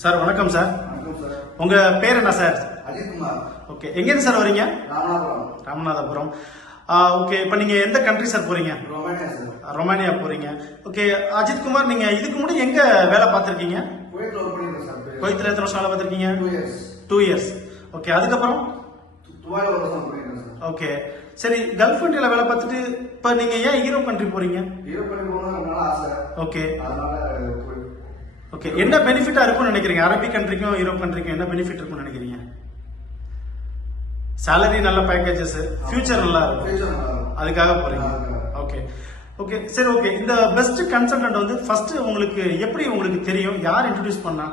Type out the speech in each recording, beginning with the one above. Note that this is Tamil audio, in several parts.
சார் வணக்கம் சார். வணக்கம் சார். உங்க பேர் என்ன சார்? அஜித் குமார். ஓகே, எங்க இருந்து சார் வரீங்க? ராமநாதபுரம். ராமநாதபுரம். ஓகே, இப்போ நீங்க எந்த கண்ட்ரி சார் போறீங்க? Romania sir. ரொமானியா போறீங்க. ஓகே அஜித் குமார், நீங்க இதுக்கு முன்னாடி எங்க வேலை பார்த்திருக்கீங்க? குவைத்ல ஒர்க் பண்ணிருக்கேன் சார். குவைத்ல எத்தனை வருஷம் வேலை பார்த்திருக்கீங்க? 2 இயர்ஸ். 2 இயர்ஸ். ஓகே, அதுக்கப்புறம் துபாயில ஒரு வருஷம் பண்ணிருக்கேன் சார். ஓகே சரி, கல்ஃப் கண்ட்ரில வேலை பார்த்துட்டு இப்போ நீங்க ஏன் யூரோப் கண்ட்ரி போறீங்க? யூரோப் பண்ணி போகணும்னு ரொம்ப நாள் ஆசை. ஓகே அதனால ஓகே, என்ன பெனிஃபிட்டா இருக்கும்னு நினைக்கிறீங்க? அரபிக் கண்ட்ரிக்கும் யூரோப் கண்ட்ரிக்கும் என்ன பெனிஃபிட் இருக்கும்னு நினைக்கிறீங்க? சேலரி நல்ல பேக்கேஜஸ், ஃபியூச்சர் நல்லா இருக்கும், ஃபியூச்சர் நல்லா இருக்கும். அதுக்காக போறீங்க. ஓகே ஓகே சரி. ஓகே, இந்த பெஸ்ட் கன்சல்டன்ட் வந்து ஃபர்ஸ்ட் உங்களுக்கு எப்படி உங்களுக்கு தெரியும்? யார் இன்ட்ரோடியூஸ் பண்ணா?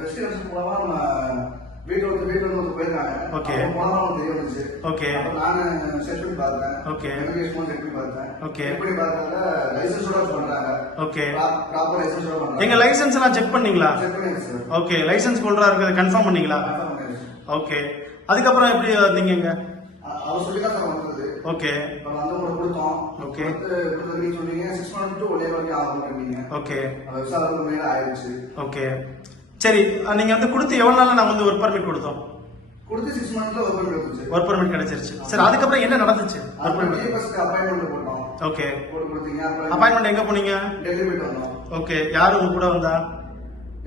பிரசிடென்ட் மூலமா நம்ம வீட்டுல வந்து போயிருக்காங்க. ஓகே. போனாலும் தெரிய வந்துச்சு. ஓகே நான் செட் பண்ணி பார்த்தேன். ஓகே செக் பண்ணி பார்த்தேன். ஓகே செக் பண்ணி பார்த்தாங்க லைசன்ஸோட பண்றாங்க. ஓகே, ப்ராப்பர் லைசன்ஸோட பண்றாங்க. எங்க லைசன்ஸ் எல்லாம் செக் பண்ணீங்களா? செக் பண்ணிருக்கேன் சார். ஓகே, லைசன்ஸ் ஹோல்டரா இருக்கிறத கன்ஃபார்ம் பண்ணீங்களா? கன்ஃபார்ம் பண்ணிருக்கேன். ஓகே, அதுக்கப்புறம் எப்படி வந்தீங்க இங்க? அவர் சொல்லி தான் சார் வந்தது. ஓகே இப்போ வந்து உங்களுக்கு கொடுத்தோம். ஓகே. கொடுத்தது நீங்க சொன்னீங்க 6 months to 1 year வரைக்கும் ஆகும்ன்றீங்க. ஓகே விசாரணை மேல ஆயிடுச்சு. ஓகே சரி, நீங்க வந்து கொடுத்து எவ்வளவு நாள்ல நாங்க வந்து ஒர்க் பர்மிட் கொடுத்தோம்? கொடுத்து 6 monthsல ஒர்க் பண்ணி கொடுத்துச்சு. ஒர்க் பர்மிட் கிடைச்சிருச்சு. சரி, அதுக்கப்புறம் என்ன நடந்துச்சு? அப்புறம் டிஎஃப்எஸ்க்கு அப்பாயின்மென்ட் போட்டோம். ஓகே, போட்டு கொடுத்தீங்க. அப்பாயின்மெண்ட் எங்க போனீங்க? டெல்லி போயிட்டு வந்தோம். ஓகே, யாரு உங்க கூட வந்தா?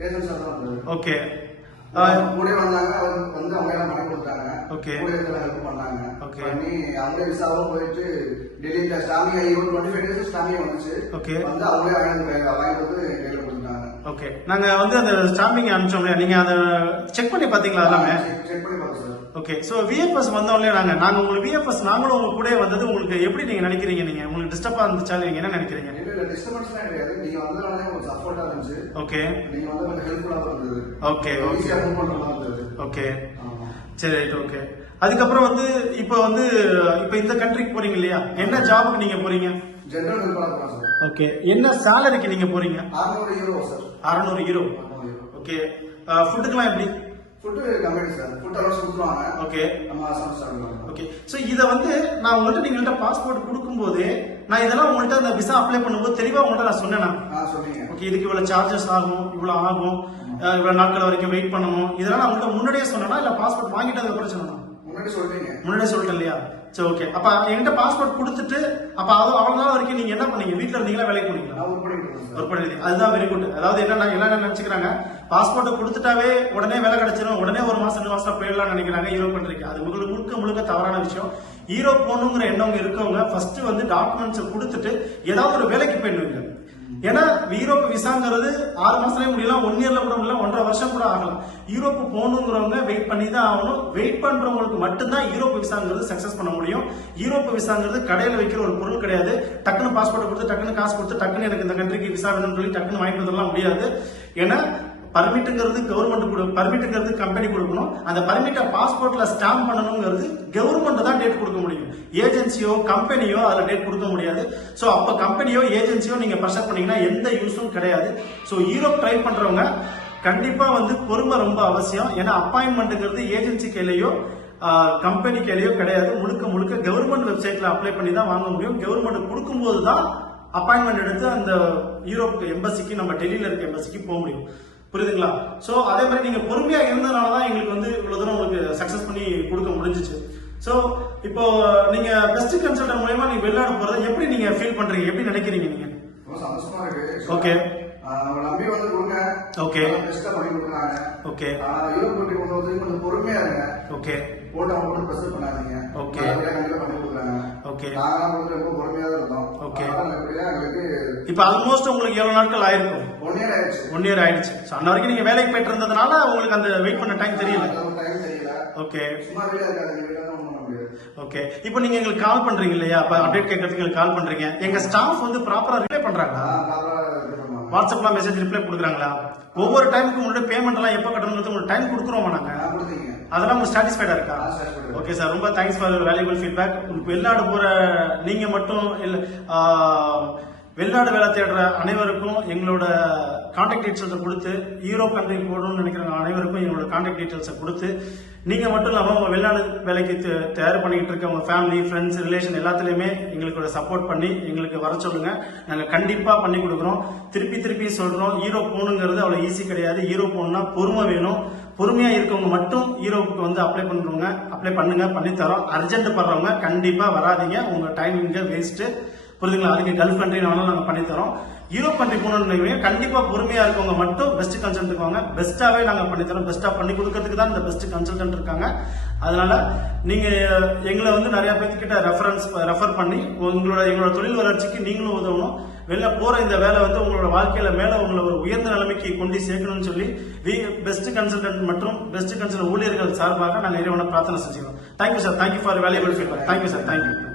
ஏஜென்ட் சார் தான் வந்தாரு. ஓகே கூட வந்தாங்க. அவர் வந்து அவங்க எல்லாம் பண்ணி கொடுத்தாங்க. ஓகே. கூட எல்லாம் ஹெல்ப் பண்ணாங்க. ஓகே. பண்ணி அவங்க விசாவும் போயிட்டு டெல்லியில ஸ்டாமிங் ஆகி 25 days ஸ்டாமிங் வந்துச்சு. ஓகே. வந்து அவங்களே வாங்கி வந்து கையில கொடுத்தாங்க. ஓகே, நாங்க வந்து அந்த ஸ்டாம்பிங் அனுப்பிச்சோம் இல்லையா, நீங்க அதை செக் பண்ணி பாத்தீங்களா எல்லாமே? செக் பண்ணி பார்த்தோம் சார். ஓகே, சோ விஎஃப்எஸ் வந்தோம்ல, நாங்க உங்களுக்கு விஎஃப்எஸ் நாங்களும் உங்க கூட வந்தது உங்களுக்கு எப்படி நீங்க நினைக்கிறீங்க? நீங்க உங்களுக்கு டிஸ்டர்பா இருந்துச்சா? நீங்க என்ன நினைக்கிறீங்க? இல்ல டிஸ்டர்பன்ஸ்லாம் கிடையாது. நீங்க வந்ததுனால உங்களுக்கு சப்போர்ட்டா இருந்துச்சு. ஓகே நீங்க வந்து உங்களுக்கு ஹெல்ப்ஃபுல்லா இருந்தது. ஓகே ஓகே ஈஸியா மூவ் பண்ற மாதிரி இருந்தது. ஓகே ஆமா. சரி ரைட். ஓகே, அதுக்கப்புறம் வந்து இப்போ இந்த கண்ட்ரிக்கு போறீங்க இல்லையா, என்ன ஜாபுக்கு நீங்க போறீங்க? ஜெனரல் ஹெல்ப்பரா போறோம் சார். ஓகே, என்ன சேலரிக்கு நீங்க போறீங்க? 600 euro sir. 600 euro. 600 euro. Okay, ஃபுட்டுக்கெல்லாம் எப்படி? Food company sir. Food allowance கொடுத்துருவாங்க. ஓகே நம்ம சமைச்சு சாப்பிடலாம். ஓகே, சோ இத வந்து நான் உங்கள்ட்ட நீங்கள்ட்ட பாஸ்போர்ட் கொடுக்கும்போது நான் இதெல்லாம் உங்கள்ட்ட அந்த விசா அப்ளை பண்ணும்போது தெளிவா உங்கள்ட்ட நான் சொன்னேனா? சொன்னீங்க. ஓகே, இதுக்கு இவ்வளவு சார்ஜஸ் ஆகும், இவ்வளவு ஆகும், இவ்வளவு நாட்கள் வரைக்கும் வெயிட் பண்ணணும், இதெல்லாம் நான் உங்கள்ட்ட முன்னாடியே சொன்னேனா இல்ல பாஸ்போர்ட் வாங்கிட்டு அதுக்கப்புறம் சொன்னா? முன்னாடி சொல்றீங்க. முன்னாடியே சொல்லிட்டேன் இல்லையா? சரி ஓகே, அப்ப என்கிட்ட பாஸ்போர்ட் கொடுத்துட்டு அப்ப அவ்வளவு நாள் வரைக்கும் நீங்க என்ன பண்ணீங்க? வீட்டுல இருந்தீங்களா, வேலைக்கு போனீங்களா? நான் ஒர்க் பண்ணிட்டு இருக்கேன் சார். ஒர்க் பண்ணி, அதுதான் வெரி குட். அதாவது என்ன நினைச்சுக்கிறாங்க, பாஸ்போர்ட் கொடுத்துட்டாவே உடனே வேலை கிடைச்சிடும், உடனே 1 மாசம் 2 மாசம் போயிடலாம் நினைக்கிறாங்க யூரோப் கண்ட்ரிக்கு. அது முழுக்க தவறான விஷயம். யூரோப் போகணுங்கிற எண்ணம் இருக்கவங்க ஃபர்ஸ்ட் வந்து டாக்குமெண்ட்ஸ் கொடுத்துட்டு ஏதாவது ஒரு வேலைக்கு போயிடுவீங்க. ஏன்னா யூரோப் விசாங்கிறது 6 மாசத்துலயே முடியலாம், 1 இயர்ல கூட முடியலாம், 1.5 வருஷம் கூட ஆகலாம். யூரோப் போகணுங்கிறவங்க வெயிட் பண்ணி தான் ஆகணும். வெயிட் பண்றவங்களுக்கு மட்டும்தான் யூரோப் விசாங்கிறது சக்சஸ் பண்ண முடியும். யூரோப் விசாங்கிறது கடையில வைக்கிற ஒரு பொருள் கிடையாது. டக்குன்னு பாஸ்போர்ட் கொடுத்து டக்குன்னு காசு கொடுத்து டக்குன்னு எனக்கு இந்த கண்ட்ரிக்கு விசா வேணும்னு சொல்லி டக்குன்னு வாங்கிட்டு வரலாம் முடியாது. ஏன்னா பர்மிட்டுங்கிறது கவர்மெண்ட் பர்மிட்டுங்கிறது கம்பெனி கொடுக்கணும். அந்த பர்மிட்டை பாஸ்போர்ட்ல ஸ்டாம்ப் பண்ணணுங்கிறது கவர்மெண்ட் தான் டேட் கொடுக்க முடியும். ஏஜென்சியோ கம்பெனியோ அதுல டேட் கொடுக்க முடியாது. சோ அப்ப கம்பெனியோ ஏஜென்சியோ நீங்க ப்ரெஷர் பண்ணீங்கன்னா எந்த யூஸும் கிடையாது. சோ யூரோப் ட்ரை பண்றவங்க கண்டிப்பா வந்து பொறுமை ரொம்ப அவசியம். ஏன்னா அப்பாயின்மெண்ட்ங்கிறது ஏஜென்சி கையிலயோ கம்பெனி கையிலயோ கிடையாது. முழுக்க கவர்மெண்ட் வெப்சைட்ல அப்ளை பண்ணி தான் வாங்க முடியும். கவர்மெண்ட் கொடுக்கும்போது தான் அப்பாயின்மெண்ட் எடுத்து அந்த யூரோப் எம்பசிக்கு, நம்ம டெல்லியில இருக்க எம்பசிக்கு போக முடியும். புரியுதுங்களா? சோ அதே மாதிரி நீங்க பொறுமையா இருந்ததுனாலதான் எங்களுக்கு வந்து இவ்வளவு தூரம் உங்களுக்கு சக்சஸ் பண்ணி கொடுக்க முடிஞ்சிச்சு. சோ இப்போ நீங்க பெஸ்ட் கன்சல்டன்ட் மூலமா நீங்க வெளிநாடு போறதை எப்படி நீங்க ஃபீல் பண்றீங்க, எப்படி நினைக்கிறீங்க நீங்க? ரொம்ப சந்தோஷமா இருக்கு. ஓகே நம்பி வந்து கொடுங்க. ஓகே பெஸ்டா பண்ணி கொடுக்குறாங்க. ஓகே, யூரோப் கண்ட்ரி கொண்டு வந்து கொஞ்சம் பொறுமையா இருங்க. ஓகே போட்டு அவங்க மட்டும் ப்ரெஷர் பண்ணாதீங்க. ஓகே. கண்டிப்பா பண்ணி கொடுக்குறாங்க. ஓகே நாங்களாம் வந்து ரொம்ப பொறுமையா தான் இருந்தோம். ஓகே. எங்களுக்கு இப்ப ஆல்மோஸ்ட் உங்களுக்கு எவ்வளவு நாட்கள் ஆயிருக்கும்? 1 year ஆயிடுச்சு. 1 year ஆயிடுச்சு. சோ அன்ன வரைக்கும் நீங்க வேலைக்கு போயிட்டு இருந்ததுனால உங்களுக்கு அந்த வெயிட் பண்ண டைம் தெரியல. டைம் தெரியல. ஓகே சும்மா வீட்டுல இருக்காது. வீட்டுல தான் பண்ண முடியாது. ஓகே, இப்போ நீங்க எங்களுக்கு கால் பண்றீங்க இல்லையா, அப்ப அப்டேட் கேட்கறதுக்கு எங்களுக்கு கால் பண்றீங்க. எங்க ஸ்டாஃப் வந்து ப்ராப்பரா ரிப்ளை பண்றாங்களா? வாட்ஸ்அப்ல மெசேஜ் ரிப்ளை கொடுக்குறாங்களா? ஒவ்வொரு டைமுக்கு முன்னாடி பேமெண்ட் எல்லாம் எப்ப கட்டணும்னு உங்களுக்கு டைம் கொடுக்குறோமா நாங்க? அதெல்லாம் உங்களுக்கு சாட்டிஸ்ஃபைடா இருக்கா? ஓகே சார், ரொம்ப தேங்க்ஸ் ஃபார் வேல்யூபிள் ஃபீட்பேக். வெளிநாடு போற நீங்க மட்டும் இல்ல, வெளிநாடு வேலை தேடுற அனைவருக்கும் எங்களோட கான்டாக்ட் டீட்டெயில்ஸை கொடுத்து யூரோப் கண்ட்ரி போகணும்னு நினைக்கிற அனைவருக்கும் எங்களோட கான்டாக்ட் டீட்டெயில்ஸை கொடுத்து நீங்க மட்டும் இல்லாம உங்க வெளிநாடு வேலைக்கு தயார் பண்ணிக்கிட்டு இருக்க உங்க ஃபேமிலி ஃப்ரெண்ட்ஸ் ரிலேஷன் எல்லாத்துலயுமே எங்களுக்கு சப்போர்ட் பண்ணி எங்களுக்கு வர சொல்லுங்க. நாங்க கண்டிப்பா பண்ணி கொடுக்குறோம். திருப்பி சொல்றோம், யூரோப் போகணுங்கிறது அவ்வளவு ஈஸி கிடையாது. யூரோப் போகணும்னா பொறுமை வேணும். பொறுமையா இருக்கவங்க மட்டும் யூரோப்புக்கு வந்து அப்ளை பண்ணுங்க, பண்ணி தரோம். அர்ஜென்ட் பண்றவங்க கண்டிப்பா வராதீங்க, உங்க டைம் இங்க வேஸ்ட். புரியுதுங்களா? அதுக்கு கல்ஃப் கண்ட்ரி நாங்க பண்ணி தரோம். யூரோப் கண்ட்ரி போகணும்னு கண்டிப்பா பொறுமையா இருக்கவங்க மட்டும் பெஸ்ட் கன்சல்டன்ட் வாங்க. பெஸ்ட்டாவே நாங்க பண்ணி தரோம். பெஸ்ட்டா பண்ணி கொடுக்கறதுக்கு தான் இந்த பெஸ்ட் கன்சல்டன்ட் இருக்காங்க. அதனால நீங்க எங்களை வந்து நிறைய பேர்கிட்ட ரெஃபர் பண்ணி எங்களோட தொழில் வளர்ச்சிக்கு நீங்களும் உதவணும். வெளில போற இந்த வேலை வந்து உங்களோட வாழ்க்கையில மேல உங்களை ஒரு உயர்ந்த நிலைமைக்கு கொண்டு சேர்க்கணும்னு சொல்லி பெஸ்ட் கன்சல்டன்ட் மற்றும் பெஸ்ட் கன்சல்டன்ட் ஊழியர்கள் சார்பாக நாங்கள் இறைவனை பிரார்த்தனை செஞ்சுக்கிறோம். Thank you sir. Thank you for valuable feedback. Thank you sir. Thank you.